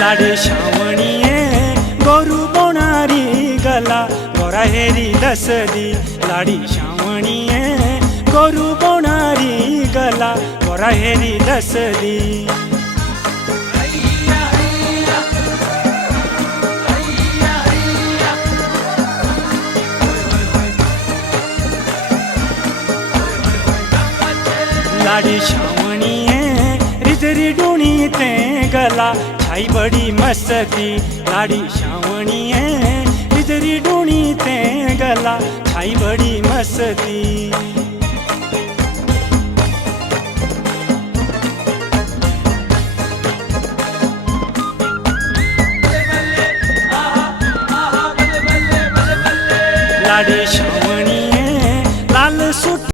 लाडे श्रावणीये गोरू बोणारी गला गोरा हेरी दसदी लाडी श्रावणीये गोरू बोणारी गला गोरा हेरी दसदी लाडी श्रावणीये रिजरी डूणी ते गला छाई बड़ी मस्ती लाडी श्रावणीये रिजरी डूणी ते गला छाई बड़ी मस्ती लाडी श्रावणीये